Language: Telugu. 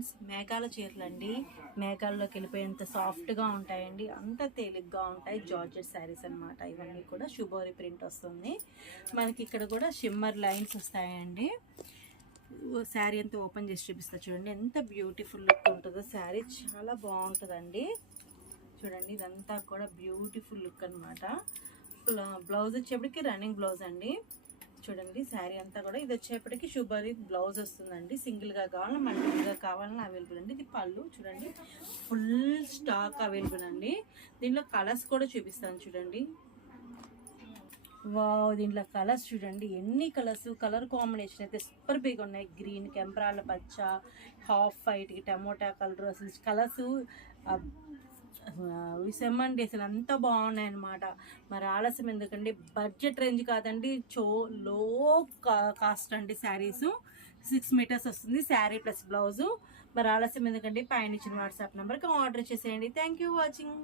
ఫ్రెండ్స్, మేఘాల చీరలు అండి. మేఘాల్లోకి వెళ్ళిపోయేంత సాఫ్ట్గా ఉంటాయండి, అంత తేలిగ్గా ఉంటాయి. జార్జెట్ శారీస్ అనమాట. ఇవన్నీ కూడా షుబోరి ప్రింట్ వస్తుంది మనకి. ఇక్కడ కూడా షిమ్మర్ లైన్స్ వస్తాయండి. శారీ అంతా ఓపెన్ చేసి చూపిస్తా చూడండి, ఎంత బ్యూటిఫుల్ లుక్ ఉంటుందో. శారీ చాలా బాగుంటుందండి. చూడండి, ఇదంతా కూడా బ్యూటిఫుల్ లుక్ అనమాట. బ్లౌజ్ వచ్చేప్పటికి రన్నింగ్ బ్లౌజ్ అండి. చూడండి, శారీ అంతా కూడా ఇది వచ్చేప్పటికి షుబోరి బ్లౌజ్ వస్తుందండి. సింగిల్గా కావాలన్నా మల్టిపుల్గా కావాలన్నా అవైలబుల్ అండి. ఇది పళ్ళు చూడండి, ఫుల్ స్టాక్ అవైలబుల్ అండి. దీనిలో కలర్స్ కూడా చూపిస్తాను చూడండి. వావ్, దీంట్లో కలర్స్ చూడండి, ఎన్ని కలర్స్. కలర్ కాంబినేషన్ అయితే సూపర్ బిగ్ ఉన్నాయి. గ్రీన్, కెంపరాల పచ్చ, హాఫ్ వైట్కి టమోటా కలర్, అసలు కలర్స్ విసమ్మండి, అసలు అంతా బాగున్నాయి అనమాట. మరి ఆలస్యం ఎందుకండి, బడ్జెట్ రేంజ్ కాదండి, లో కాస్ట్ అండి. శారీస్ 6 మీటర్స్ వస్తుంది శారీ ప్లస్ బ్లౌజు. మరి ఆలస్యం ఎందుకండి, పైన ఇచ్చిన వాట్సాప్ నెంబర్కి ఆర్డర్ చేసేయండి. Thank you watching.